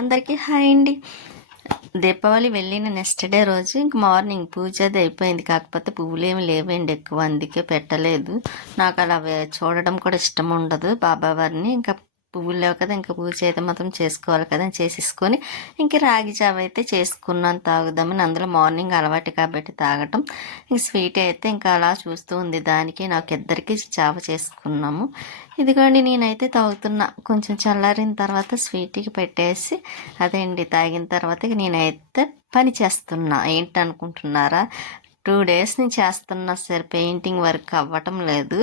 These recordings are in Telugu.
అందరికీ హాయ్ అండి. దీపావళి వెళ్ళిన నెక్స్ట్ డే రోజు ఇంక మార్నింగ్ పూజ అది అయిపోయింది. కాకపోతే పువ్వులు ఏమి లేవండి ఎక్కువ అందుకే పెట్టలేదు. నాకు అలా చూడడం కూడా ఇష్టం ఉండదు. బాబావారిని ఇంకా పువ్వులు లేవు కదా ఇంకా పూజ అయితే మాత్రం చేసుకోవాలి కదా అని చేసేసుకొని ఇంక రాగి జావ అయితే చేసుకున్నాను తాగుదామని. అందులో మార్నింగ్ అలవాటు కాబట్టి తాగటం. ఇంక స్వీట్ అయితే ఇంకా అలా చూస్తూ ఉంది దానికి. నాకు ఇద్దరికి జావ చేసుకున్నాము. ఇదిగోండి నేనైతే తాగుతున్నా. కొంచెం చల్లారిన తర్వాత స్వీట్కి పెట్టేసి అదేండి తాగిన తర్వాత ఇక నేనైతే పని చేస్తున్నా. ఏంటనుకుంటున్నారా? టూ డేస్ నుంచి చేస్తున్నా సరే. పెయింటింగ్ వర్క్ అవ్వటం లేదు.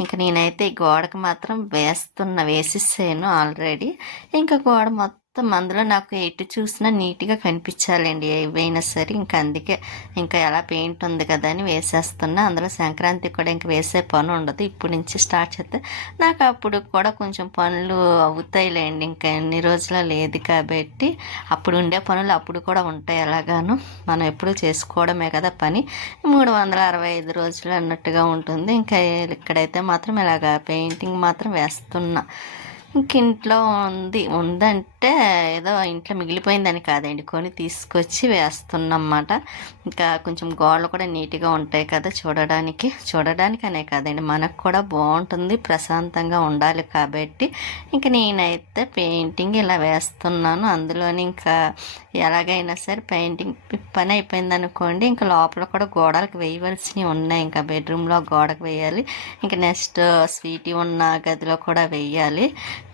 ఇంకా నేనైతే ఈ గోడకు మాత్రం వేస్తున్నా వేసేసాను ఆల్రెడీ. ఇంకా గోడ మొత్తం అందులో నాకు ఎటు చూసినా నీట్గా కనిపించాలండి. ఏవైనా సరే ఇంకా అందుకే ఇంకా ఎలా పెయింట్ ఉంది కదా అని వేసేస్తున్నా. అందులో సంక్రాంతి కూడా ఇంకా వేసే పని ఉండదు. ఇప్పుడు నుంచి స్టార్ట్ చేస్తే నాకు అప్పుడు కూడా కొంచెం పనులు అవుతాయిలేండి. ఇంకా ఎన్ని రోజుల లేదు కాబట్టి అప్పుడు ఉండే పనులు అప్పుడు కూడా ఉంటాయి ఎలాగాను మనం ఎప్పుడు చేసుకోవడమే కదా పని. మూడు వందల అరవై ఐదు రోజులు అన్నట్టుగా ఉంటుంది. ఇంకా ఇక్కడైతే మాత్రం ఇలాగా పెయింటింగ్ మాత్రం వేస్తున్నా. ఇంక ఇంట్లో ఉంది. ఉందంటే ఏదో ఇంట్లో మిగిలిపోయిందని కాదండి. కొని తీసుకొచ్చి వేస్తున్నమాట. ఇంకా కొంచెం గోడలు కూడా నీట్గా ఉంటాయి కదా చూడడానికి. చూడడానికి అనే కాదండి. మనకు కూడా బాగుంటుంది. ప్రశాంతంగా ఉండాలి కాబట్టి. ఇంకా నేనైతే పెయింటింగ్ ఇలా వేస్తున్నాను. అందులోని ఇంకా ఎలాగైనా సరే పెయింటింగ్ పని అయిపోయింది అనుకోండి ఇంకా లోపల కూడా గోడలకు వేయవలసినవి ఉన్నాయి. ఇంకా బెడ్రూమ్లో గోడకు వేయాలి. ఇంకా నెక్స్ట్ స్వీటీ ఉన్న గదిలో కూడా వేయాలి.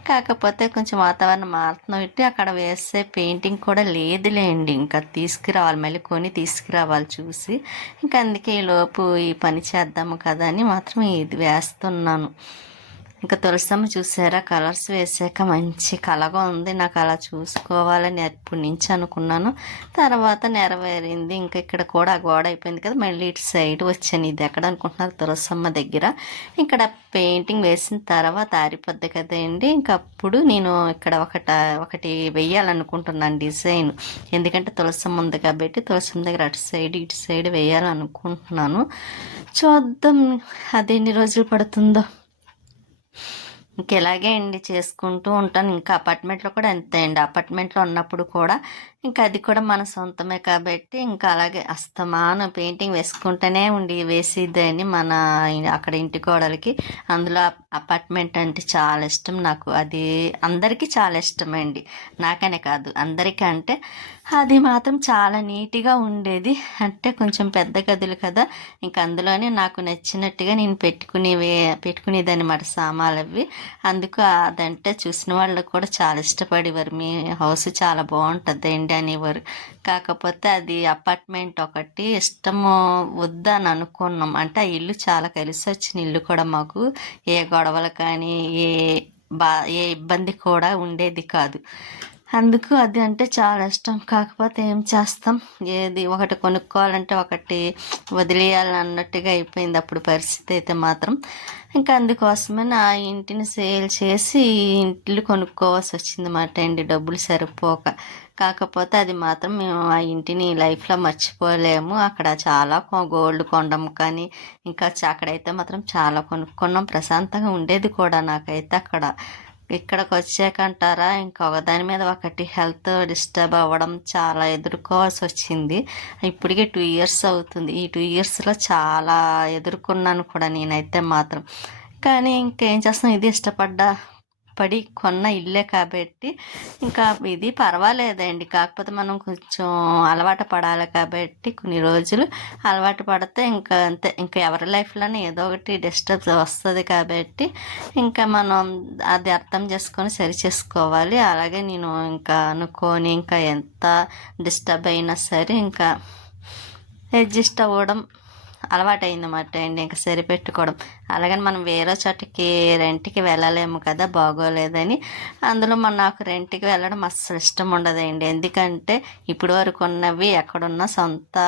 కాకపోతే కొంచెం వాతావరణం మారుతున్నట్టు అక్కడ వేసే పెయింటింగ్ కూడా లేదులేండి. ఇంకా తీసుకురావాలి. మళ్ళీ కొని తీసుకురావాలి చూసి. ఇంకా అందుకే ఈ లోపు ఈ పని చేద్దాము కదా అని మాత్రం ఇది వేస్తున్నాను. ఇంకా తులసమ్మ చూసారా? కలర్స్ వేసాక మంచి కలగా ఉంది. నాకు అలా చూసుకోవాలని ఎప్పటి నుంచి అనుకున్నాను. తర్వాత నెరవేరింది. ఇంకా ఇక్కడ కూడా గోడ అయిపోయింది కదా. మళ్ళీ ఇటు సైడ్ వచ్చాను. ఇది ఎక్కడ అనుకుంటున్నారు? తులసమ్మ దగ్గర. ఇక్కడ పెయింటింగ్ వేసిన తర్వాత ఆరిపోద్ది కదండి ఇంకా అప్పుడు నేను ఇక్కడ ఒకట ఒకటి వేయాలనుకుంటున్నాను డిజైన్. ఎందుకంటే తులసమ్మ ఉంది కాబట్టి తులసమ్మ దగ్గర అటు సైడ్ ఇటు సైడ్ వేయాలనుకుంటున్నాను. చూద్దాం. అది ఎన్ని రోజులు పడుతుందో. ఇంక ఇలాగే అండి చేసుకుంటూ ఉంటాను. ఇంకా అపార్ట్మెంట్లో కూడా అంతే అండి. అపార్ట్మెంట్లో ఉన్నప్పుడు కూడా ఇంకా అది కూడా మన సొంతమే కాబట్టి ఇంకా అలాగే అస్తమానం పెయింటింగ్ వేసుకుంటూనే ఉండి వేసేదని మన అక్కడ ఇంటి గోడలకి. అందులో అపార్ట్మెంట్ అంటే చాలా ఇష్టం నాకు. అది అందరికీ చాలా ఇష్టమండి. నాకనే కాదు అందరికీ అంటే అది మాత్రం చాలా నీట్గా ఉండేది. అంటే కొంచెం పెద్ద గదులు కదా ఇంకా అందులోనే నాకు నచ్చినట్టుగా నేను పెట్టుకునేవి పెట్టుకునేదన్నమాట సామాన్లు అవి. అందుకు అదంటే చూసిన వాళ్ళు కూడా చాలా ఇష్టపడేవారు. మీ హౌస్ చాలా బాగుంటుంది అనేవారు కాకపోతే అది అపార్ట్మెంట్ ఒకటి ఇష్టము వద్దని అనుకున్నాం. అంటే ఆ ఇల్లు చాలా కలిసి వచ్చిన ఇల్లు కూడా మాకు. ఏ గొడవలు కానీ ఏ బా ఏ ఇబ్బంది కూడా ఉండేది కాదు. అందుకు అది అంటే చాలా ఇష్టం. కాకపోతే ఏం చేస్తాం? ఏది ఒకటి కొనుక్కోవాలంటే ఒకటి వదిలేయాలి అన్నట్టుగా అయిపోయింది అప్పుడు పరిస్థితి అయితే మాత్రం. ఇంకా అందుకోసమే నా ఇంటిని సేల్ చేసి ఈ ఇంటిని కొనుక్కోవాల్సి వచ్చింది అన్నమాట అండి. డబ్బులు సరిపోక. కాకపోతే అది మాత్రం మేము ఆ ఇంటిని లైఫ్లో మర్చిపోలేము. అక్కడ చాలా గోల్డ్ కొండం కానీ ఇంకా అక్కడైతే మాత్రం చాలా కొనుక్కున్నాం. ప్రశాంతంగా ఉండేది కూడా నాకైతే అక్కడ. ఇక్కడికి వచ్చాక అంటారా ఇంకొక దాని మీద ఒకటి హెల్త్ డిస్టర్బ్ అవ్వడం చాలా ఎదుర్కోవాల్సి వచ్చింది ఇప్పటికే టూ ఇయర్స్ అవుతుంది. ఈ టూ ఇయర్స్లో చాలా ఎదుర్కొన్నాను కూడా నేనైతే మాత్రం. కానీ ఇంకేం చేస్తాం? ఇది ఇష్టపడ్డా పడి కొన్న ఇల్లే కాబట్టి ఇంకా ఇది పర్వాలేదండి. కాకపోతే మనం కొంచెం అలవాటు పడాలి కాబట్టి కొన్ని రోజులు అలవాటు పడితే ఇంకా అంతే. ఇంకా ఎవరి లైఫ్లోనే ఏదో ఒకటి డిస్టర్బ్ వస్తుంది కాబట్టి ఇంకా మనం అది అర్థం చేసుకొని సరి చేసుకోవాలి. అలాగే నేను ఇంకా అనుకోని ఇంకా ఎంత డిస్టర్బ్ అయినా సరే ఇంకా అడ్జస్ట్ అవ్వడం అలవాటైందన్నమాట అండి ఇంకా సరిపెట్టుకోవడం. అలాగని మనం వేరే చోటకి రెంట్కి వెళ్ళలేము కదా బాగోలేదని. అందులో మన నాకు రెంట్కి వెళ్ళడం అస్సలు ఇష్టం ఉండదండి. ఎందుకంటే ఇప్పుడు వరకు ఉన్నవి ఎక్కడున్నా సొంత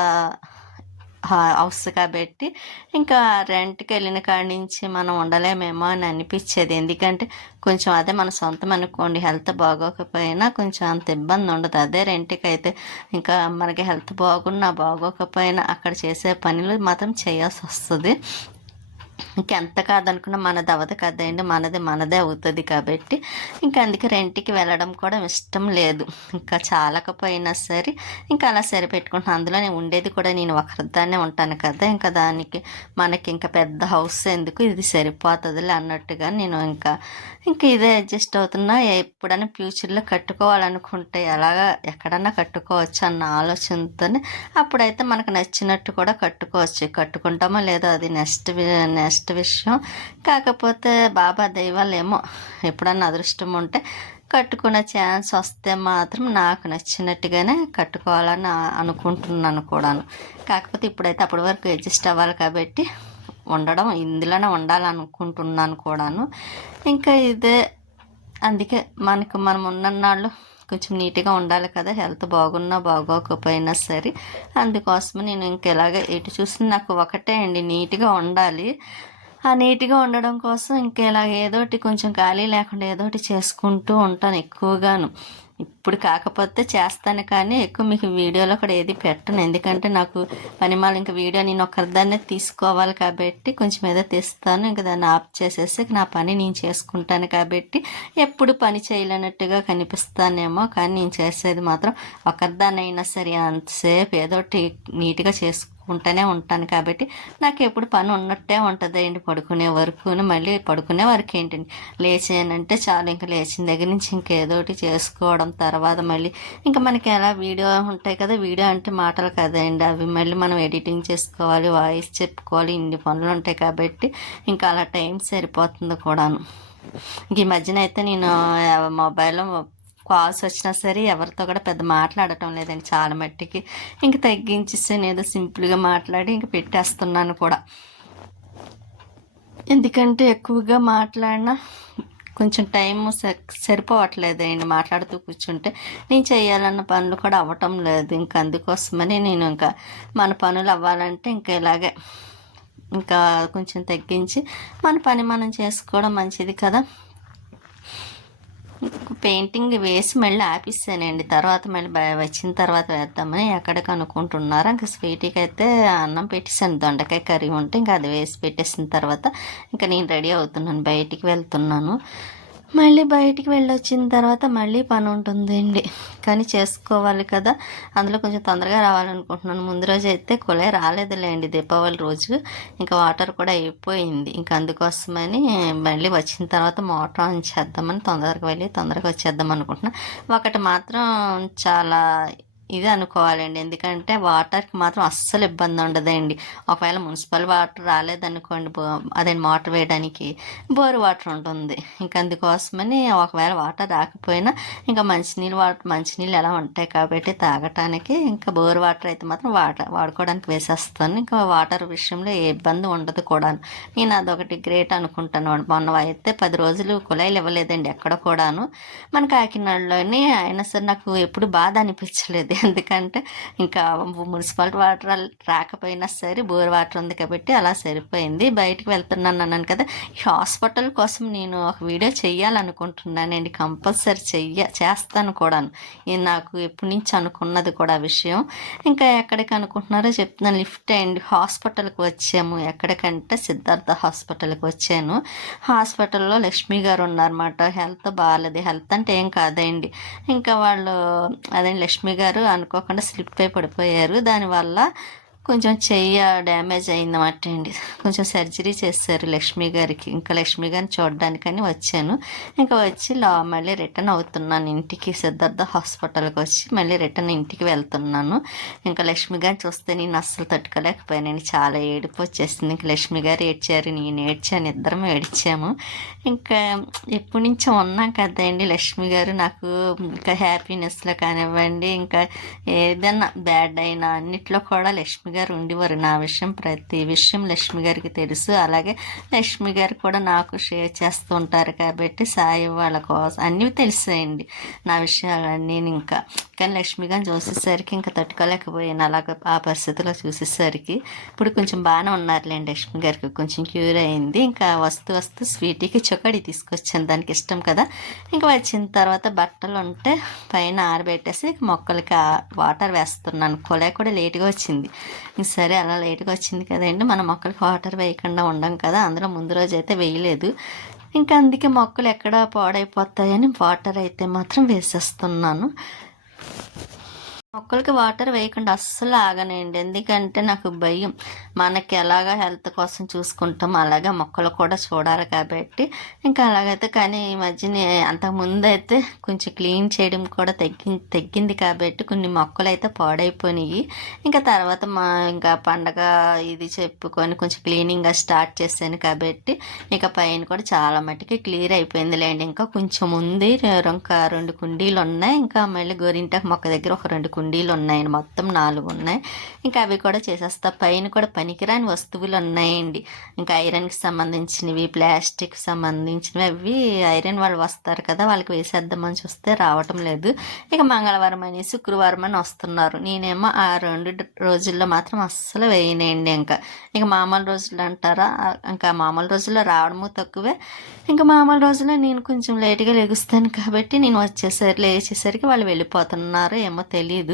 హౌస్ కాబట్టి ఇంకా రెంట్కి వెళ్ళిన కాడి నుంచి మనం ఉండలేమేమో అని అనిపించేది ఎందుకంటే కొంచెం అదే మన సొంతం అనుకోండి హెల్త్ బాగోకపోయినా కొంచెం అంత ఇబ్బంది ఉండదు. అదే రెంట్కి అయితే ఇంకా మనకి హెల్త్ బాగున్నా బాగోకపోయినా అక్కడ చేసే పనులు మాత్రం చేయాల్సి వస్తుంది ఇంకెంత కాదనుకున్నా మనది అవ్వదు కదండి మనది మనదే అవుతుంది కాబట్టి ఇంకా అందుకే రెంట్కి వెళ్ళడం కూడా ఇష్టం లేదు. ఇంకా చాలకపోయినా సరే ఇంకా అలా సరిపెట్టుకుంటాను అందులో నేను ఉండేది కూడా నేను ఒకరిదాన్నే ఉంటాను కదా ఇంకా దానికి మనకి ఇంకా పెద్ద హౌస్ ఎందుకు ఇది సరిపోతుందిలే అన్నట్టుగా నేను ఇంకా ఇంకా ఇదే అడ్జస్ట్ అవుతున్నా. ఎప్పుడైనా ఫ్యూచర్లో కట్టుకోవాలనుకుంటే ఎలాగా ఎక్కడన్నా కట్టుకోవచ్చు అన్న ఆలోచనతోనే అప్పుడైతే మనకు నచ్చినట్టు కూడా కట్టుకోవచ్చు. కట్టుకుంటామో లేదో అది నెక్స్ట్ నెక్స్ట్ విషయం. కాకపోతే బాబా దైవాలేమో ఎప్పుడన్నా అదృష్టం ఉంటే కట్టుకునే ఛాన్స్ వస్తే మాత్రం నాకు నచ్చినట్టుగానే కట్టుకోవాలని అనుకుంటున్నాను కూడాను. కాకపోతే ఇప్పుడైతే అప్పటి వరకు అడ్జస్ట్ అవ్వాలి కాబట్టి ఉండడం ఇందులోనే ఉండాలనుకుంటున్నాను కూడాను. ఇంకా ఇదే. అందుకే మనకు మనం ఉన్నన్నాళ్ళు కొంచెం నీట్గా ఉండాలి కదా. హెల్త్ బాగున్నా బాగోకపోయినా సరే. అందుకోసం నేను ఇంకెలాగ ఎటు చూసినా నాకు ఒకటే అండి. నీట్గా ఉండాలి. ఆ నీట్గా ఉండడం కోసం ఇంకెలా ఏదోటి కొంచెం ఖాళీ లేకుండా ఏదోటి చేసుకుంటూ ఉంటాను ఎక్కువగాను. ఇప్పుడు కాకపోతే చేస్తాను కానీ ఎక్కువ మీకు వీడియోలో కూడా ఏది పెట్టను. ఎందుకంటే నాకు పనిమాలు ఇంకా వీడియో నేను ఒకరిదాన్నే తీసుకోవాలి కాబట్టి కొంచెం ఏదో తీస్తాను. ఇంకా దాన్ని ఆఫ్ చేసేసి నా పని నేను చేసుకుంటాను కాబట్టి ఎప్పుడు పని చేయలేనట్టుగా కనిపిస్తానేమో కానీ నేను చేసేది మాత్రం ఒకరిదాన్నైనా సరే అంతసేపు ఏదోటి నీట్గా చేసుకుంటూనే ఉంటాను కాబట్టి నాకు ఎప్పుడు పని ఉన్నట్టే ఉంటుంది. ఏంటి పడుకునే వరకు మళ్ళీ పడుకునే వరకు ఏంటండి? లేచానంటే చాలు. ఇంకా లేచిన దగ్గర నుంచి ఇంకేదోటి చేసుకోవడం తర్వాత మళ్ళీ ఇంకా మనకి ఎలా వీడియో ఉంటాయి కదా వీడియో అంటే మాటలు కదండి అవి మళ్ళీ మనం ఎడిటింగ్ చేసుకోవాలి వాయిస్ చెప్పుకోవాలి ఇన్ని పనులు ఉంటాయి కాబట్టి ఇంకా అలా టైం సరిపోతుంది కూడాను. ఇంక ఈ మధ్యన అయితే నేను మొబైల్లో కాల్స్ వచ్చినా సరే ఎవరితో కూడా పెద్ద మాట్లాడటం లేదండి చాలా మట్టికి. ఇంక తగ్గించేసి నేను ఏదో సింపుల్గా మాట్లాడి ఇంక పెట్టేస్తున్నాను కూడా. ఎందుకంటే ఎక్కువగా మాట్లాడినా కొంచెం టైం సరిపోవట్లేదండి మాట్లాడుతూ కూర్చుంటే. నేను చేయాలన్న పనులు కూడా అవ్వటం లేదు. ఇంకా అందుకోసమని నేను ఇంకా మన పనులు అవ్వాలంటే ఇంకా ఇలాగే ఇంకా కొంచెం తగ్గించి మన పని మనం చేసుకోవడం మంచిది కదా. పెయింటింగ్ వేసి మళ్ళీ ఆపిస్తానండి. తర్వాత మళ్ళీ వచ్చిన తర్వాత వేద్దామని ఎక్కడికి అనుకుంటున్నారు ఇంకా స్వీట్కి అయితే అన్నం పెట్టేసాను దొండకాయ కర్రీ ఉంటే ఇంకా అది వేసి పెట్టేసిన తర్వాత ఇంకా నేను రెడీ అవుతున్నాను. బయటికి వెళ్తున్నాను. మళ్ళీ బయటికి వెళ్ళొచ్చిన తర్వాత మళ్ళీ పని ఉంటుందండి. కానీ చేసుకోవాలి కదా. అందులో కొంచెం తొందరగా రావాలనుకుంటున్నాను. ముందు రోజు అయితే కుళాయి రాలేదులేండి దీపావళి రోజు. ఇంకా వాటర్ కూడా అయిపోయింది. ఇంకా అందుకోసమని మళ్ళీ వచ్చిన తర్వాత మోటార్ ఆన్ చేద్దామని తొందరగా వెళ్ళి తొందరగా వచ్చేద్దాం అనుకుంటున్నాను ఒకటి మాత్రం చాలా ఇది అనుకోవాలండి. ఎందుకంటే వాటర్కి మాత్రం అస్సలు ఇబ్బంది ఉండదండి. ఒకవేళ మున్సిపల్ వాటర్ రాలేదనుకోండి బో అదే మోటార్ వేయడానికి బోర్ వాటర్ ఉంటుంది. ఇంకా అందుకోసమని ఒకవేళ వాటర్ రాకపోయినా ఇంకా మంచినీళ్ళు వాటర్ మంచినీళ్ళు ఎలా ఉంటాయి కాబట్టి తాగటానికి ఇంకా బోర్ వాటర్ అయితే మాత్రం వాటర్ వాడుకోవడానికి వేసేస్తాను. ఇంకా వాటర్ విషయంలో ఏ ఇబ్బంది ఉండదు కూడా నేను అదొకటి గ్రేట్ అనుకుంటాను. మొన్న అయితే పది రోజులు కుళాయిలు ఇవ్వలేదండి ఎక్కడ కూడాను. మన కాకినాడలోని అయినా సరే నాకు ఎప్పుడు బాధ అనిపించలేదు. ఎందుకంటే ఇంకా మున్సిపాలిటీ వాటర్ రాకపోయినా సరే బోర్ వాటర్ ఉంది కాబట్టి అలా సరిపోయింది. బయటికి వెళ్తున్నాను అన్నాను కదా ఈ హాస్పిటల్ కోసం నేను ఒక వీడియో చేయాలనుకుంటున్నానండి కంపల్సరీ చెయ్య చేస్తాను కూడాను. ఇది నాకు ఎప్పటి నుంచి అనుకున్నది కూడా విషయం. ఇంకా ఎక్కడికి అనుకుంటున్నారో చెప్తున్నాను లిఫ్ట్ అండి హాస్పిటల్కి వచ్చాము. ఎక్కడికంటే సిద్ధార్థ హాస్పిటల్కి వచ్చాను. హాస్పిటల్లో లక్ష్మి గారు ఉన్నారన్నమాట. హెల్త్ బాగాలేదు. హెల్త్ అంటే ఏం కాదండి. ఇంకా వాళ్ళు అదే లక్ష్మి గారు అనుకోకుండా స్లిప్ అయి పడిపోయారు. దానివల్ల కొంచెం చెయ్యి డ్యామేజ్ అయిందన్నమాట అండి కొంచెం సర్జరీ చేశారు లక్ష్మి గారికి. ఇంకా లక్ష్మి గారిని చూడడానికని వచ్చాను. ఇంకా వచ్చి లా మళ్ళీ రిటర్న్ అవుతున్నాను ఇంటికి. సిద్ధార్థ హాస్పిటల్కి వచ్చి మళ్ళీ రిటర్న్ ఇంటికి వెళ్తున్నాను. ఇంకా లక్ష్మి గారిని చూస్తే నేను అస్సలు తట్టుకోలేకపోయాను. చాలా ఏడుపు వచ్చేసింది. ఇంకా లక్ష్మి గారు ఏడ్చారు నేను ఏడ్చాను ఇద్దరం ఏడ్చాము. ఇంకా ఎప్పటి నుంచో ఉన్నాం కదండి లక్ష్మి గారు. నాకు ఇంకా హ్యాపీనెస్లో కానివ్వండి ఇంకా ఏదైనా బ్యాడ్ అయినా అన్నిట్లో కూడా లక్ష్మి గారు ఉండేవారు. నా విషయం ప్రతి విషయం లక్ష్మి గారికి తెలుసు. అలాగే లక్ష్మి గారు కూడా నాకు షేర్ చేస్తూ ఉంటారు కాబట్టి సాయి వాళ్ళ కోసం అన్నీ తెలుసాయండి నా విషయాలన్నీ ఇంకా. కానీ లక్ష్మి గారిని చూసేసరికి ఇంకా తట్టుకోలేకపోయాను. అలాగ ఆ పరిస్థితిలో చూసేసరికి ఇప్పుడు కొంచెం బాగానే ఉన్నారులేండి లక్ష్మి గారికి. కొంచెం క్యూర్ అయింది. ఇంకా వస్తూ వస్తూ స్వీటీకి చొక్కడి తీసుకొచ్చాను. దానికి ఇష్టం కదా. ఇంకా వచ్చిన తర్వాత బట్టలు ఉంటే పైన ఆరబెట్టేసి మొక్కలకి వాటర్ వేస్తున్నాను. కొలే కూడా లేట్గా వచ్చింది. సరే అలా లేట్గా వచ్చింది కదండి. మన మొక్కలకి వాటర్ వేయకుండా ఉండం కదా అందులో ముందు రోజు అయితే వేయలేదు. ఇంకా అందుకే మొక్కలు ఎక్కడ పాడైపోతాయని వాటర్ అయితే మాత్రం వేసేస్తున్నాను. మొక్కలకి వాటర్ వేయకుండా అస్సలు ఆగనండి. ఎందుకంటే నాకు భయం. మనకి ఎలాగ హెల్త్ కోసం చూసుకుంటాం అలాగే మొక్కలు కూడా చూడాలి కాబట్టి. ఇంకా అలాగైతే కానీ ఈ మధ్యన అంతకుముందు అయితే కొంచెం క్లీన్ చేయడం కూడా తగ్గి తగ్గింది కాబట్టి కొన్ని మొక్కలు అయితే పాడైపోయినాయి. ఇంకా తర్వాత మా ఇంకా పండగ ఇది చెప్పుకొని కొంచెం క్లీనింగ్గా స్టార్ట్ చేశాను కాబట్టి ఇక పైన కూడా చాలా మట్టుకి క్లియర్ అయిపోయింది లేండి ఇంకా కొంచెం ఉంది ఇంకా రెండు కుండీలు ఉన్నాయి ఇంకా మళ్ళీ గోరింటాకు మొక్క దగ్గర ఒక రెండు కుండీలు ఉన్నాయి మొత్తం నాలుగు ఉన్నాయి ఇంకా అవి కూడా చేసేస్తా. పైన కూడా పనికిరాని వస్తువులు ఉన్నాయండి ఇంకా ఐరన్కి సంబంధించినవి ప్లాస్టిక్ సంబంధించినవి అవి ఐరన్ వాళ్ళు వస్తారు కదా వాళ్ళకి వేసేద్దామని చూస్తే రావటం లేదు. ఇక మంగళవారం అని శుక్రవారం అని వస్తున్నారు. నేనేమో ఆ రెండు రోజుల్లో మాత్రం అస్సలు వేయనండి ఇంకా. ఇక మామూలు రోజులు అంటారా? ఇంకా మామూలు రోజుల్లో రావడము తక్కువే. ఇంకా మామూలు రోజుల్లో నేను కొంచెం లేట్గా లెగుస్తాను కాబట్టి నేను వచ్చేసరి లేచేసరికి వాళ్ళు వెళ్ళిపోతున్నారు ఏమో తెలియదు.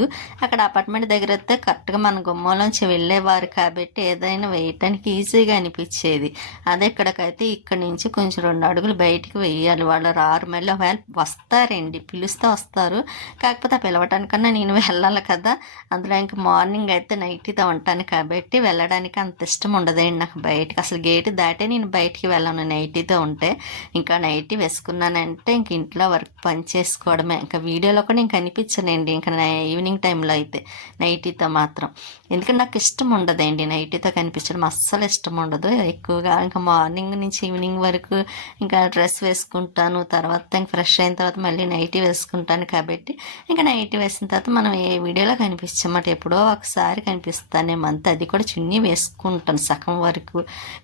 అక్కడ అపార్ట్మెంట్ దగ్గర వస్తే కరెక్ట్గా మన గుమ్మంలోంచి వెళ్ళేవారు కాబట్టి ఏదైనా వేయటానికి ఈజీగా అనిపించేది. అదే ఇక్కడికైతే ఇక్కడ నుంచి కొంచెం రెండు అడుగులు బయటికి వెయ్యాలి వాళ్ళు రారు మళ్ళీ ఒకవేళ వస్తారండి పిలుస్తే వస్తారు. కాకపోతే పిలవటానికన్నా నేను వెళ్ళాలి కదా. అందులో ఇంకా మార్నింగ్ అయితే నైట్తో ఉంటాను కాబట్టి వెళ్ళడానికి అంత ఇష్టం ఉండదండి నాకు బయటకి. అసలు గేట్ దాటే నేను బయటికి వెళ్ళను నైటీతో ఉంటే. ఇంకా నైటీ వేసుకున్నానంటే ఇంక ఇంట్లో వర్క్ పని చేసుకోవడమే. ఇంకా వీడియోలో కూడా నేను కనిపించనండి. ఇంకా నై- ఈవినింగ్ టైంలో అయితే నైటీతో మాత్రం. ఎందుకంటే నాకు ఇష్టం ఉండదండి నైటీతో కనిపించడం. అస్సలు ఇష్టం ఉండదు ఎక్కువగా ఇంకా మార్నింగ్ నుంచి ఈవినింగ్ వరకు ఇంకా డ్రెస్ వేసుకుంటాను. తర్వాత ఇంకా ఫ్రెష్ అయిన తర్వాత మళ్ళీ నైటీ వేసుకుంటాను కాబట్టి ఇంకా నైటీ వేసిన తర్వాత మనం ఏ వీడియోలో కనిపించమాట? ఎప్పుడో ఒకసారి కనిపిస్తానేమో అంతే అది కూడా చున్నీ వేసుకుంటాను సగం వరకు.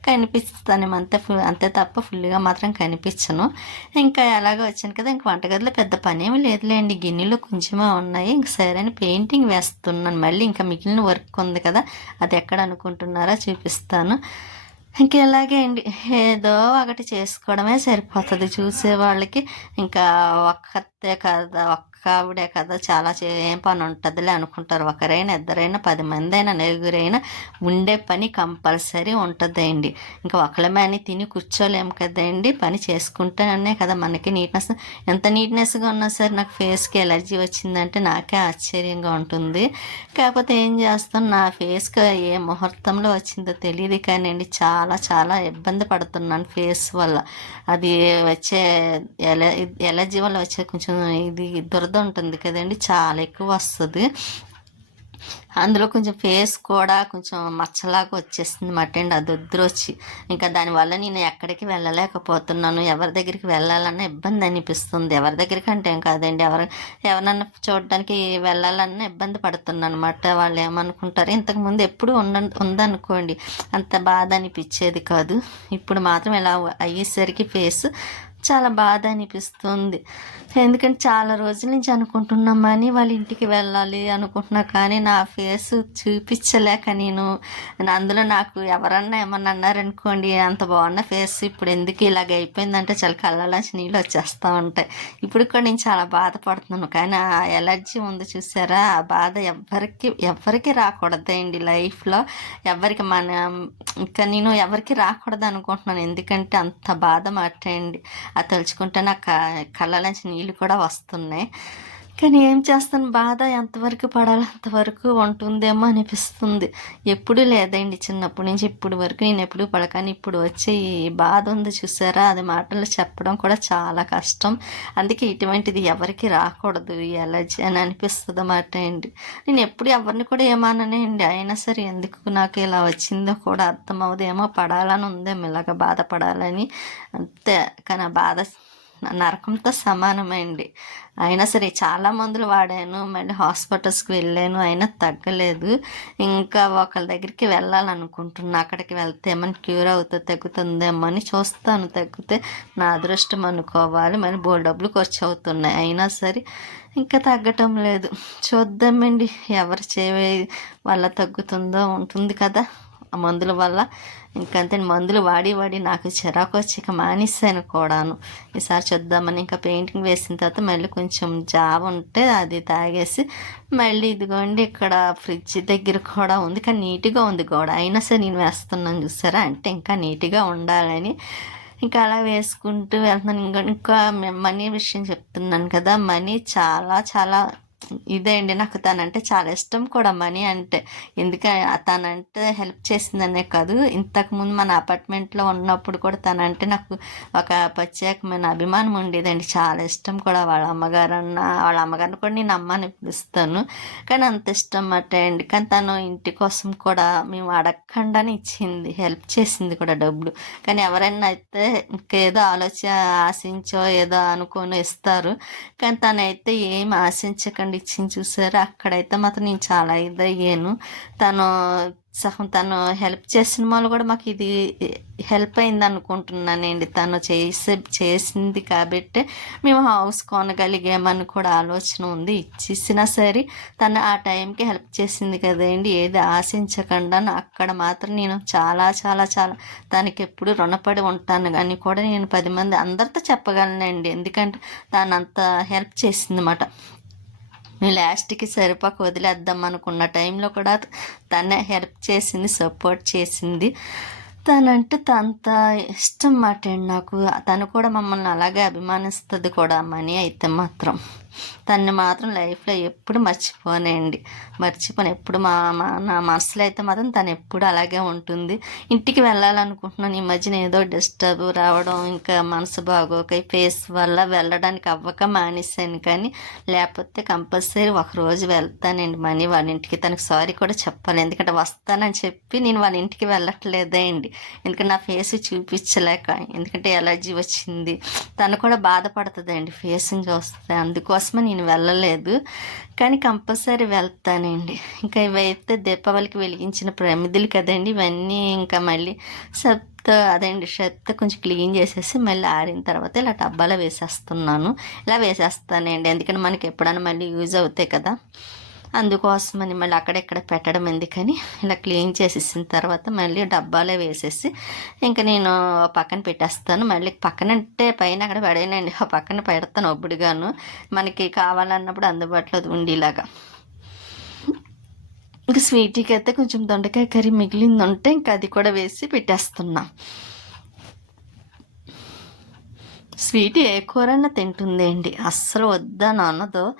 కనిపిస్తానేమో అంతే ఫుల్ అంతే తప్ప ఫుల్గా మాత్రం కనిపించను. ఇంకా ఎలాగో వచ్చాను కదా ఇంక వంటగదిలో పెద్ద పని ఏమీ లేదులేండి. గిన్నెలు కొంచెమే ఉన్నాయి. ఇంక సరే అని పెయింటింగ్ వేస్తున్నాను. మళ్ళీ ఇంకా మిగిలిన వర్క్ ఉంది కదా అది ఎక్కడ అనుకుంటున్నారా చూపిస్తాను. ఇంకెలాగే అండి. ఏదో ఒకటి చేసుకోవడమే సరిపోతుంది. చూసే వాళ్ళకి ఇంకా ఒక్కతే కదా ఒక్క ఆవిడే కదా చాలా ఏం పని ఉంటుందిలే అనుకుంటారు. ఒకరైనా ఇద్దరైనా పది మంది అయినా నలుగురైనా ఉండే పని కంపల్సరీ ఉంటుందండి. ఇంకా ఒకళ్ళమే అని తిని కూర్చోలేము కదండి. పని చేసుకుంటేనే కదా మనకి నీట్నెస్. ఎంత నీట్నెస్గా ఉన్నా సరే నాకు ఫేస్కి ఎలర్జీ వచ్చిందంటే నాకే ఆశ్చర్యంగా ఉంటుంది. కాకపోతే ఏం చేస్తాం? నా ఫేస్కి ఏ ముహూర్తంలో వచ్చిందో తెలియదు కానివ్వండి చాలా చాలా ఇబ్బంది పడుతున్నాను ఫేస్ వల్ల. అది వచ్చే ఎల ఎలర్జీ వల్ల వచ్చే కొంచెం ఇది దురద ఉంటుంది కదండి చాలా ఎక్కువ వస్తుంది. అందులో కొంచెం ఫేస్ కూడా కొంచెం మచ్చలాగా వచ్చేస్తుంది మాట అండి అది వచ్చి. ఇంకా దానివల్ల నేను ఎక్కడికి వెళ్ళలేకపోతున్నాను ఎవరి దగ్గరికి వెళ్ళాలన్నా ఇబ్బంది అనిపిస్తుంది. ఎవరి దగ్గరికి అంటే ఏం కాదండి ఎవరు ఎవరన్నా చూడడానికి వెళ్ళాలన్నా ఇబ్బంది పడుతున్నాను అనమాట వాళ్ళు ఏమనుకుంటారు? ఇంతకుముందు ఎప్పుడు ఉండ ఉందనుకోండి అంత బాధ అనిపించేది కాదు. ఇప్పుడు మాత్రం ఇలా అయ్యేసరికి ఫేస్ చాలా బాధ అనిపిస్తుంది. ఎందుకంటే చాలా రోజుల నుంచి అనుకుంటున్నామని వాళ్ళ ఇంటికి వెళ్ళాలి అనుకుంటున్నా కానీ నా ఫేస్ చూపించలేక నేను అందులో నాకు ఎవరన్నా ఏమన్నా అన్నారనుకోండి అంత బాగున్న ఫేస్ ఇప్పుడు ఎందుకు ఇలాగ అయిపోయిందంటే చాలా కళ్ళలోంచి నీళ్ళు వచ్చేస్తూ ఉంటాయి. ఇప్పుడు కూడా నేను చాలా బాధపడుతున్నాను కానీ ఆ ఎలర్జీ ఉంది చూసారా? ఆ బాధ ఎవ్వరికి ఎవ్వరికి రాకూడదండి లైఫ్లో. ఎవరికి మన ఇంకా నేను ఎవరికి రాకూడదు అనుకుంటున్నాను ఎందుకంటే అంత బాధ మాటండి. అది తలుచుకుంటే నాకు కళ్ళ నుంచి నీళ్ళు కూడా వస్తున్నాయి. కానీ ఏం చేస్తాను? బాధ ఎంతవరకు పడాలి అంతవరకు ఉంటుందేమో అనిపిస్తుంది. ఎప్పుడు లేదండి చిన్నప్పటి నుంచి ఇప్పుడు వరకు నేను ఎప్పుడు పడకాని. ఇప్పుడు వచ్చే బాధ ఉంది చూసారా? అది మాటలు చెప్పడం కూడా చాలా కష్టం. అందుకే ఇటువంటిది ఎవరికి రాకూడదు. ఎలర్జీ అని అనిపిస్తుంది అన్నమాట అండి. నేను ఎప్పుడు ఎవరిని కూడా ఏమననండి అయినా సరే ఎందుకు నాకు ఇలా వచ్చిందో కూడా అర్థం పడాలని ఉందేమో ఇలాగ బాధపడాలని. అంతే. కానీ ఆ బాధ నరకంతో సమానమైంది. అయినా సరే చాలా మందులు వాడాను. మళ్ళీ హాస్పిటల్స్కి వెళ్ళాను. అయినా తగ్గలేదు. ఇంకా ఒకళ్ళ దగ్గరికి వెళ్ళాలనుకుంటున్నా. అక్కడికి వెళ్తే ఏమైనా క్యూర్ అవుతుంది తగ్గుతుందేమో అని చూస్తాను. తగ్గితే నా అదృష్టం అనుకోవాలి. మళ్ళీ బోల్ డబ్బులు ఖర్చు అవుతున్నాయి. అయినా సరే ఇంకా తగ్గటం లేదు. చూద్దామండి. ఎవరు చేయ వల్ల తగ్గుతుందో ఉంటుంది కదా. ఆ మందుల వల్ల ఇంకంతే మందులు వాడి వాడి నాకు చిరాకు వచ్చి ఇక మానేసాను కూడాను. ఈసారి చూద్దామని ఇంకా పెయింటింగ్ వేసిన తర్వాత మళ్ళీ కొంచెం జాబ్ ఉంటే అది తాగేసి మళ్ళీ ఇదిగోండి ఇక్కడ ఫ్రిడ్జ్ దగ్గర కూడా ఉంది కానీ నీట్గా ఉంది గోడ. అయినా సరే నేను వేస్తున్నాను చూసారా? అంటే ఇంకా నీట్గా ఉండాలని. ఇంకా అలా వేసుకుంటూ వెళ్తున్నాను. ఇంకా ఇంకా మనీ విషయం చెప్తున్నాను కదా మనీ చాలా చాలా ఇదే అండి నాకు తనంటే చాలా ఇష్టం కూడా మనీ అంటే. ఎందుకంటే తనంటే హెల్ప్ చేసిందనే కాదు. ఇంతకుముందు మన అపార్ట్మెంట్లో ఉన్నప్పుడు కూడా తనంటే నాకు ఒక ప్రత్యేకమైన అభిమానం ఉండేదండి. చాలా ఇష్టం కూడా వాళ్ళ అమ్మగారు అన్న వాళ్ళ అమ్మగారిని కూడా నేను అమ్మని పిలుస్తాను. కానీ అంత ఇష్టం మాట అండి. కానీ తను ఇంటి కోసం కూడా మేము అడగకుండానే ఇచ్చింది హెల్ప్ చేసింది కూడా డబ్బులు. కానీ ఎవరైనా అయితే ఇంకేదో ఆలోచన ఆశించో ఏదో అనుకొని ఇస్తారు. కానీ తనైతే ఏం ఆశించకుండా ఇచ్చింది చూసారు? అక్కడైతే మాత్రం నేను చాలా ఇదయ్యాను. తను సహం తను హెల్ప్ చేసిన వాళ్ళు కూడా మాకు ఇది హెల్ప్ అయింది అనుకుంటున్నానండి. తను చేసే చేసింది కాబట్టి మేము హౌస్ కొనగలిగామని కూడా ఆలోచన ఉంది. ఇచ్చేసినా సరే తను ఆ టైంకి హెల్ప్ చేసింది కదండి. ఏది ఆశించకుండా అక్కడ మాత్రం నేను చాలా చాలా చాలా తనకి ఎప్పుడు రుణపడి ఉంటాను కానీ కూడా నేను పది మంది అందరితో చెప్పగలనండి. ఎందుకంటే తను అంత హెల్ప్ చేసింది అన్నమాట మేము లాస్ట్కి సరిపాక వదిలేద్దాం అనుకున్న టైంలో కూడా తనే హెల్ప్ చేసింది సపోర్ట్ చేసింది. తనంటే అంత ఇష్టం మాట నాకు. తను కూడా మమ్మల్ని అలాగే అభిమానిస్తుంది కూడా మనీ అయితే మాత్రం. తనని మాత్రం లైఫ్లో ఎప్పుడు మర్చిపోనండి. మర్చిపోను. ఎప్పుడు మా మా నా మనసులో అయితే మాత్రం తను ఎప్పుడు అలాగే ఉంటుంది. ఇంటికి వెళ్ళాలనుకుంటున్నాను. ఈ మధ్యన ఏదో డిస్టర్బ్ రావడం ఇంకా మనసు బాగోక ఫేస్ వల్ల వెళ్ళడానికి అవ్వక మానేశాను. కానీ లేకపోతే కంపల్సరీ ఒకరోజు వెళ్తానండి మనీ వాళ్ళ ఇంటికి. తనకు సారీ కూడా చెప్పాలి. ఎందుకంటే వస్తానని చెప్పి నేను వాళ్ళ ఇంటికి వెళ్ళట్లేదే అండి. ఎందుకంటే నా ఫేస్ చూపించలేక ఎందుకంటే ఎలర్జీ వచ్చింది. తను కూడా బాధపడుతుందండి. ఫేస్ని చూస్తే అందుకోసం నేను వెళ్ళలేదు. కానీ కంపల్సరీ వెళ్తానండి. ఇంకా ఇవైతే దీపావళికి వెలిగించిన ప్రమిదులు కదండి ఇవన్నీ ఇంకా మళ్ళీ చెత్త అదండి చెత్త కొంచెం క్లీన్ చేసేసి మళ్ళీ ఆరిన తర్వాత ఇలా డబ్బాలో వేసేస్తున్నాను. ఇలా వేసేస్తానండి. ఎందుకంటే మనకి ఎప్పుడైనా మళ్ళీ యూజ్ అవుతాయి కదా. అందుకోసమని మళ్ళీ అక్కడెక్కడ పెట్టడం ఎందుకని ఇలా క్లీన్ చేసేసిన తర్వాత మళ్ళీ డబ్బాలో వేసేసి ఇంకా నేను పక్కన పెట్టేస్తాను. మళ్ళీ పక్కన అంటే పైన అక్కడ పడేనండి ఆ పక్కన పెడతాను ఒప్పుడుగాను మనకి కావాలన్నప్పుడు అందుబాటులో ఉండేలాగా. ఇంకా స్వీట్కి అయితే కొంచెం దొండకాయ కర్రీ మిగిలింది ఉంటే ఇంకా అది కూడా వేసి పెట్టేస్తున్నా. స్వీట్ ఏ కూరన్నా తింటుందేంటి? అస్సలు వద్దా నాన్నదో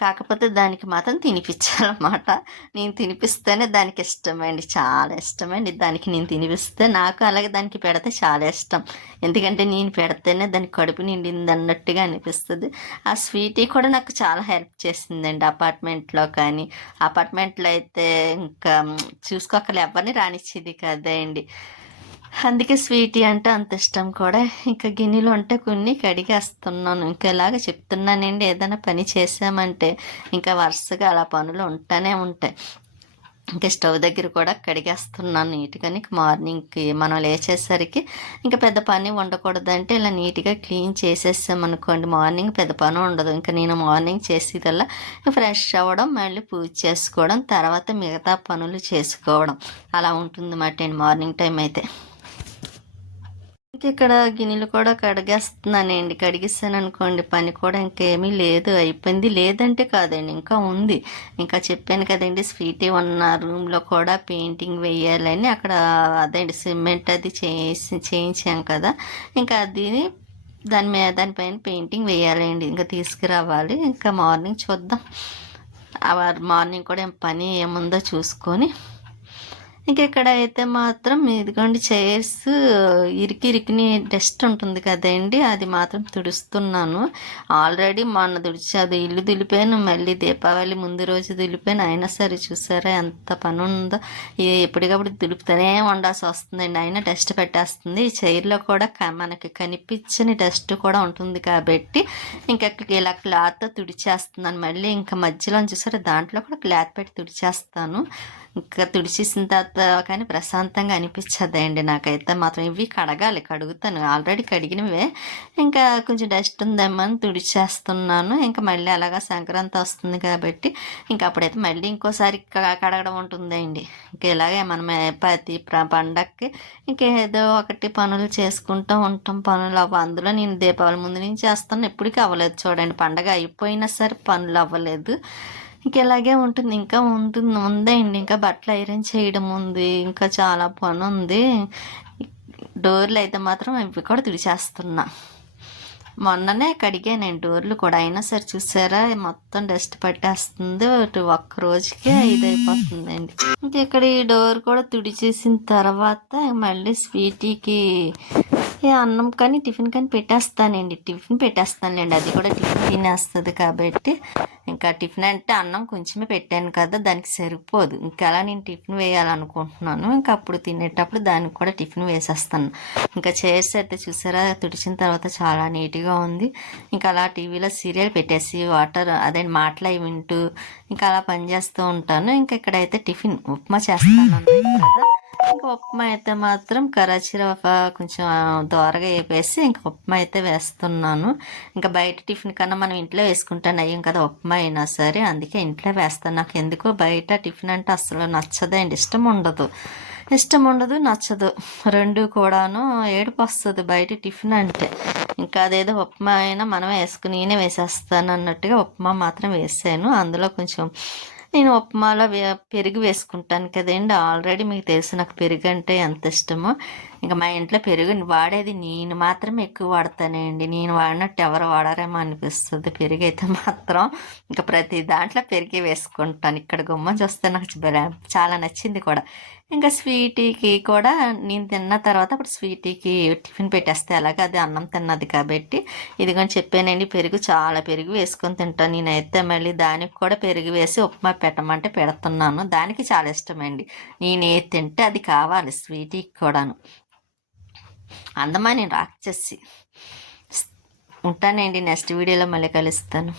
కాకపోతే దానికి మాత్రం తినిపించాలన్నమాట. నేను తినిపిస్తేనే దానికి ఇష్టమండి. చాలా ఇష్టమండి దానికి నేను తినిపిస్తే. నాకు అలాగే దానికి పెడితే చాలా ఇష్టం. ఎందుకంటే నేను పెడితేనే దానికి కడుపు నిండింది అన్నట్టుగా అనిపిస్తుంది. ఆ స్వీటీ కూడా నాకు చాలా హెల్ప్ చేసిందండి అపార్ట్మెంట్లో కానీ. అపార్ట్మెంట్లో అయితే ఇంకా చూసుకోకలు ఎవరిని రానిచ్చేది కదండి అందుకే స్వీటీ అంటే అంత ఇష్టం కూడా. ఇంకా గిన్నెలు ఉంటే కొన్ని కడిగేస్తున్నాను. ఇంకా ఇలాగ చెప్తున్నానండి ఏదైనా పని చేసామంటే ఇంకా వరుసగా అలా పనులు ఉంటానే ఉంటాయి. ఇంకా స్టవ్ దగ్గర కూడా కడిగేస్తున్నాను నీట్గా. మార్నింగ్కి మనం లేచేసరికి ఇంకా పెద్ద పని ఉండకూడదంటే ఇలా నీట్గా క్లీన్ చేసేసామనుకోండి మార్నింగ్ పెద్ద పని ఉండదు. ఇంకా నేను మార్నింగ్ చేసేదల్లా ఫ్రెష్ అవ్వడం మళ్ళీ పూజ చేసుకోవడం తర్వాత మిగతా పనులు చేసుకోవడం అలా ఉంటుంది మాట మార్నింగ్ టైం అయితే. ఇక్కడ గిన్నెలు కూడా కడిగేస్తున్నానండి. కడిగిస్తాను అనుకోండి పని కూడా ఇంకేమీ లేదు. అయిపోయింది. లేదంటే కాదండి ఇంకా ఉంది. ఇంకా చెప్పాను కదండి స్వీటీ ఉన్న రూమ్లో కూడా పెయింటింగ్ వేయాలని అక్కడ అదండి సిమెంట్ అది చేసి చేయించాం కదా. ఇంకా అది దాని మీద దానిపైన పెయింటింగ్ వేయాలండి. ఇంకా తీసుకురావాలి. ఇంకా మార్నింగ్ చూద్దాం. మార్నింగ్ కూడా పని ఏముందో చూసుకొని ఇక్కడ అయితే మాత్రం ఇదిగోండి చైర్స్ ఇరికి ఇరికిని డస్ట్ ఉంటుంది కదండి అది మాత్రం తుడుస్తున్నాను. ఆల్రెడీ మొన్న తుడిచి అది ఇల్లు దులిపాను మళ్ళీ దీపావళి ముందు రోజు దులిపాను. అయినా సరే చూసారా ఎంత పని ఉందో ఎప్పటికప్పుడు దులుపుతూనే ఉండాల్సి వస్తుందండి. అయినా డస్ట్ పెట్టేస్తుంది. ఈ చైర్లో కూడా మనకి కనిపించని డస్ట్ కూడా ఉంటుంది కాబట్టి ఇంకా ఇలా క్లాత్ తుడిచేస్తున్నాను. మళ్ళీ ఇంకా మధ్యలో చూసారా దాంట్లో కూడా క్లాత్ పెట్టి తుడిచేస్తాను. ఇంకా తుడిచేసిన తర్వాత కానీ ప్రశాంతంగా అనిపించదండి నాకైతే మాత్రం. ఇవి కడగాలి కడుగుతాను. ఆల్రెడీ కడిగినవే. ఇంకా కొంచెం డస్ట్ ఉందేమని తుడిచేస్తున్నాను. ఇంకా మళ్ళీ అలాగా సంక్రాంతి వస్తుంది కాబట్టి ఇంకా అప్పుడైతే మళ్ళీ ఇంకోసారి కడగడం ఉంటుందండి. ఇంకా ఇలాగే మనం ప్రతి ప్ర- పండక్కి ఇంకేదో ఒకటి పనులు చేసుకుంటూ ఉంటాం పనులు అవ్వ. అందులో నేను దీపావళి ముందు నుంచి చేస్తాను. ఎప్పటికీ అవ్వలేదు చూడండి. పండగ అయిపోయినా సరే పనులు అవ్వలేదు. ఇంక ఇలాగే ఉంటుంది. ఇంకా ఉంటుంది. ఉందండి ఇంకా బట్టలు ఐరన్ చేయడం ఉంది. ఇంకా చాలా పని ఉంది. డోర్లు అయితే మాత్రం ఇవి కూడా తుడిచేస్తున్నా. మొన్ననే కడిగానండి డోర్లు కూడా. అయినా సరే చూసారా? మొత్తం డస్ట్ పట్టేస్తుంది. అటు ఒక్క రోజుకే ఇది అయిపోతుందండి ఇంకా ఇక్కడ ఈ డోర్ కూడా తుడిచేసిన తర్వాత మళ్ళీ స్వీటీకి అన్నం కానీ టిఫిన్ కానీ పెట్టేస్తానండి. టిఫిన్ పెట్టేస్తానులేండి. అది కూడా టిఫిన్ తినేస్తుంది కాబట్టి. ఇంకా టిఫిన్ అంటే అన్నం కొంచెమే పెట్టాను కదా దానికి సరిపోదు. ఇంకా అలా నేను టిఫిన్ వేయాలనుకుంటున్నాను. ఇంకా అప్పుడు తినేటప్పుడు దానికి కూడా టిఫిన్ వేసేస్తాను. ఇంకా చైర్స్ అయితే చూసారా తుడిచిన తర్వాత చాలా నీట్గా ఉంది. ఇంకా అలా టీవీలో సీరియల్ పెట్టేసి వాటర్ అదే మాటలు అవి వింటూ ఇంకా అలా పనిచేస్తూ ఉంటాను. ఇంకా ఇక్కడైతే టిఫిన్ ఉప్మా చేస్తాను కదా. ఇంకా ఉప్మా అయితే మాత్రం కరాచీ రవ్వ కొంచెం దోరగా వేపేసి ఇంకా ఉప్మా అయితే వేస్తున్నాను. ఇంకా బయట టిఫిన్ కన్నా మనం ఇంట్లో వేసుకుంటాను అయ్యం కదా ఉప్మా అయినా సరే అందుకే ఇంట్లో వేస్తాను. నాకు ఎందుకో బయట టిఫిన్ అంటే అసలు నచ్చదండి ఇష్టం ఉండదు. ఇష్టం ఉండదు నచ్చదు. రెండు కూడాను ఏడుపు వస్తుంది బయట టిఫిన్ అంటే. ఇంకా అదేదో ఉప్మా అయినా మనం వేసుకుని నేనే వేసేస్తాను అన్నట్టుగా ఉప్మా మాత్రం వేసాను. అందులో కొంచెం నేను ఉప్మాలో పెరుగు వేసుకుంటాను కదండి. ఆల్రెడీ మీకు తెలుసు నాకు పెరుగు అంటే ఎంత ఇష్టమో. ఇంకా మా ఇంట్లో పెరుగు వాడేది నేను మాత్రమే ఎక్కువ వాడతానండి. నేను వాడినట్టు ఎవరు వాడారేమో అనిపిస్తుంది. పెరుగు అయితే మాత్రం ఇంకా ప్రతి దాంట్లో పెరిగి వేసుకుంటాను. ఇక్కడ గుమ్మ చూస్తే నాకు చాలా నచ్చింది కూడా. ఇంకా స్వీటీకి కూడా నేను తిన్న తర్వాత అప్పుడు స్వీటీకి టిఫిన్ పెట్టేస్తే అలాగే అది అన్నం తిన్నది కాబట్టి ఇదిగోని చెప్పానండి. పెరుగు చాలా పెరుగు వేసుకొని తింటాను. నేనైతే మళ్ళీ దానికి కూడా పెరుగు వేసి ఉప్మా పెట్టమంటే పెడుతున్నాను. దానికి చాలా ఇష్టమండి. నేను ఏది తింటే అది కావాలి స్వీటీకి కూడాను. అందమైన రాక్షసి. ఉంటానండి నెక్స్ట్ వీడియోలో మళ్ళీ కలుస్తాను.